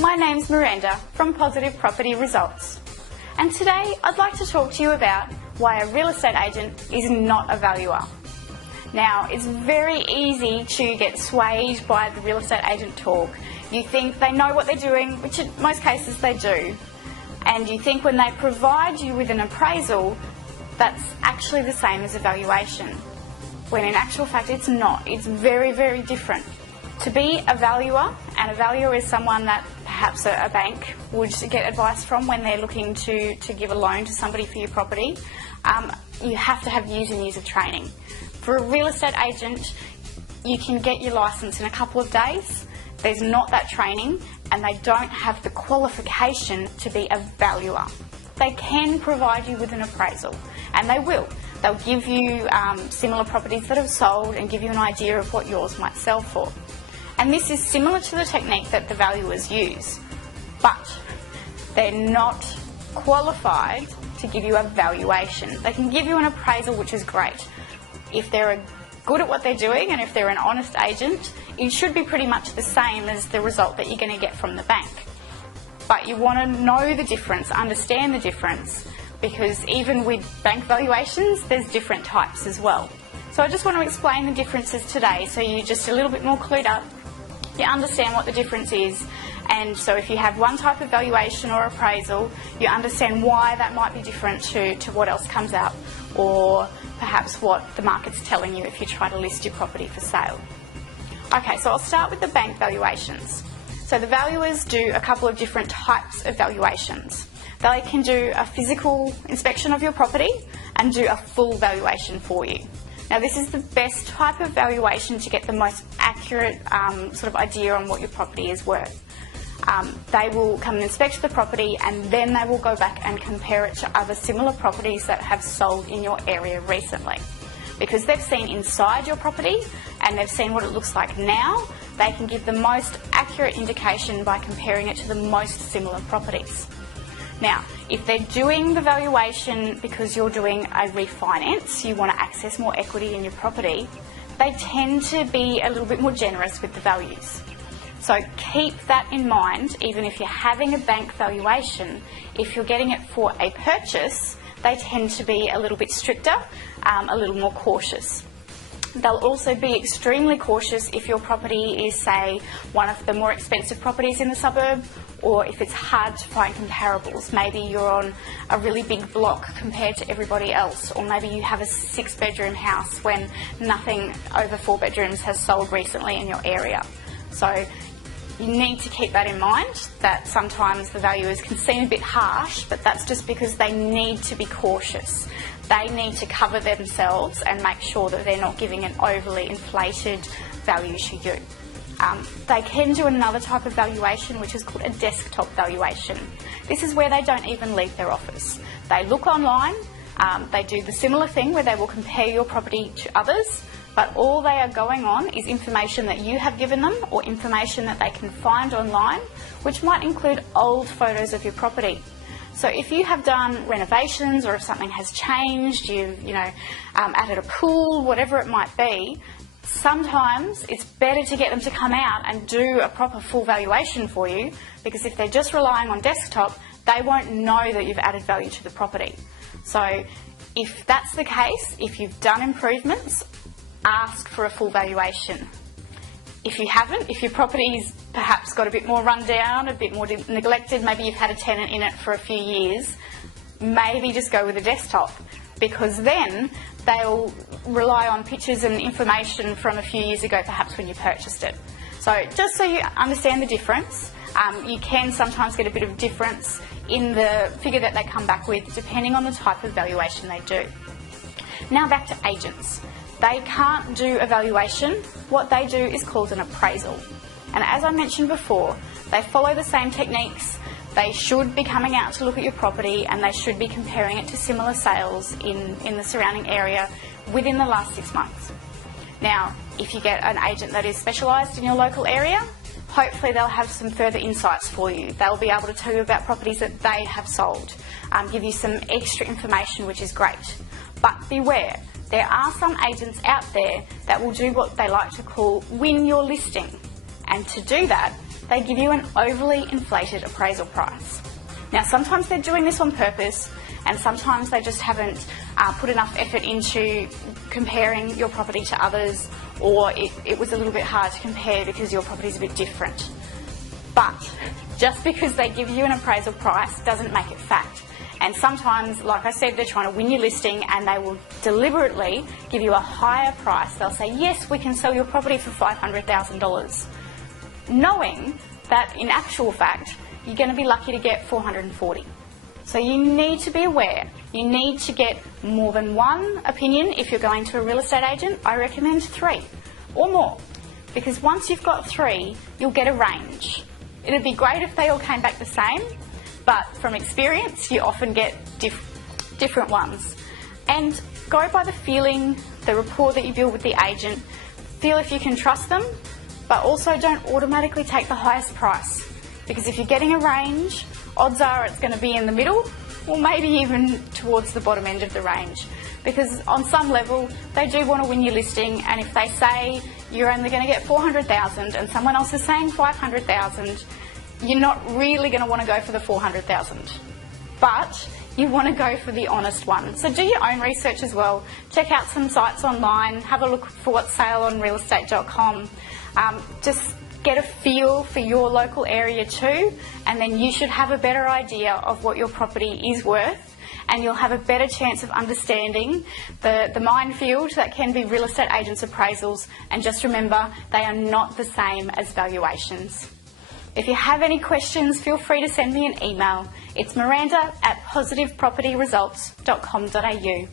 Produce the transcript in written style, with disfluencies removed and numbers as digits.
my name's Miranda from Positive Property Results, and today I'd like to talk to you about why a real estate agent is not a valuer. Now, it's very easy to get swayed by the real estate agent talk. You think they know what they're doing, which in most cases they do, and you think when they provide you with an appraisal, that's actually the same as a valuation, when in actual fact it's not. It's very, very different. To be a valuer, and a valuer is someone that perhaps a bank would get advice from when they're looking to give a loan to somebody for your property, you have to have years and years of training. For a real estate agent, you can get your licence in a couple of days. There's not that training, and they don't have the qualification to be a valuer. They can provide you with an appraisal, and they will. They'll give you similar properties that have sold and give you an idea of what yours might sell for. And this is similar to the technique that the valuers use, but they're not qualified to give you a valuation. They can give you an appraisal, which is great. If they're good at what they're doing and if they're an honest agent, it should be pretty much the same as the result that you're going to get from the bank. But you want to know the difference, understand the difference, because even with bank valuations, there's different types as well. So I just want to explain the differences today so you're just a little bit more clued up, you understand what the difference is, and so if you have one type of valuation or appraisal, you understand why that might be different to what else comes out, or perhaps what the market's telling you if you try to list your property for sale. Okay, so I'll start with the bank valuations. So the valuers do a couple of different types of valuations. They can do a physical inspection of your property and do a full valuation for you. Now, this is the best type of valuation to get the most accurate sort of idea on what your property is worth. They will come and inspect the property, and then they will go back and compare it to other similar properties that have sold in your area recently. Because they've seen inside your property and they've seen what it looks like now, they can give the most accurate indication by comparing it to the most similar properties. Now, if they're doing the valuation because you're doing a refinance, you want to access more equity in your property, they tend to be a little bit more generous with the values. So keep that in mind. Even if you're having a bank valuation, if you're getting it for a purchase, they tend to be a little bit stricter, a little more cautious. They'll also be extremely cautious if your property is, say, one of the more expensive properties in the suburb, or if it's hard to find comparables. Maybe you're on a really big block compared to everybody else, or maybe you have a 6-bedroom house when nothing over 4 bedrooms has sold recently in your area. So you need to keep that in mind, that sometimes the valuers can seem a bit harsh, but that's just because they need to be cautious. They need to cover themselves and make sure that they're not giving an overly inflated value to you. They can do another type of valuation, which is called a desktop valuation. This is where they don't even leave their office. They look online, they do the similar thing where they will compare your property to others, but all they are going on is information that you have given them or information that they can find online, which might include old photos of your property. So if you have done renovations, or if something has changed, you've added a pool, whatever it might be, sometimes it's better to get them to come out and do a proper full valuation for you, because if they're just relying on desktop, they won't know that you've added value to the property. So if that's the case, if you've done improvements, ask for a full valuation. If you haven't, if your property's perhaps got a bit more run down, a bit more neglected, maybe you've had a tenant in it for a few years, maybe just go with a desktop, because then they'll rely on pictures and information from a few years ago, perhaps when you purchased it. So just so you understand the difference, you can sometimes get a bit of difference in the figure that they come back with, depending on the type of valuation they do. Now back to agents. They can't do a valuation. What they do is called an appraisal. And as I mentioned before, they follow the same techniques. They should be coming out to look at your property, and they should be comparing it to similar sales in the surrounding area within the last 6 months. Now, if you get an agent that is specialised in your local area, hopefully they'll have some further insights for you. They'll be able to tell you about properties that they have sold, give you some extra information, which is great. But beware, there are some agents out there that will do what they like to call win your listing. And to do that, they give you an overly inflated appraisal price. Now, sometimes they're doing this on purpose, and sometimes they just haven't put enough effort into comparing your property to others, or it was a little bit hard to compare because your property is a bit different. But just because they give you an appraisal price doesn't make it fact. And sometimes, like I said, they're trying to win your listing, and they will deliberately give you a higher price. They'll say, yes, we can sell your property for $500,000, knowing that in actual fact, you're going to be lucky to get $440,000. So you need to be aware. You need to get more than one opinion. If you're going to a real estate agent, I recommend 3 or more, because once you've got 3, you'll get a range. It'd be great if they all came back the same, but from experience, you often get different ones. And go by the feeling, the rapport that you build with the agent. Feel if you can trust them, but also don't automatically take the highest price, because if you're getting a range, odds are it's going to be in the middle, or maybe even towards the bottom end of the range. Because on some level, they do want to win your listing, and if they say you're only going to get $400,000 and someone else is saying $500,000, you're not really going to want to go for the $400,000. But you want to go for the honest one. So do your own research as well. Check out some sites online, have a look for what's sale on realestate.com. Just get a feel for your local area too, and then you should have a better idea of what your property is worth, and you'll have a better chance of understanding the minefield that can be real estate agents' appraisals. And just remember, they are not the same as valuations. If you have any questions, feel free to send me an email. It's miranda@positivepropertyresults.com.au.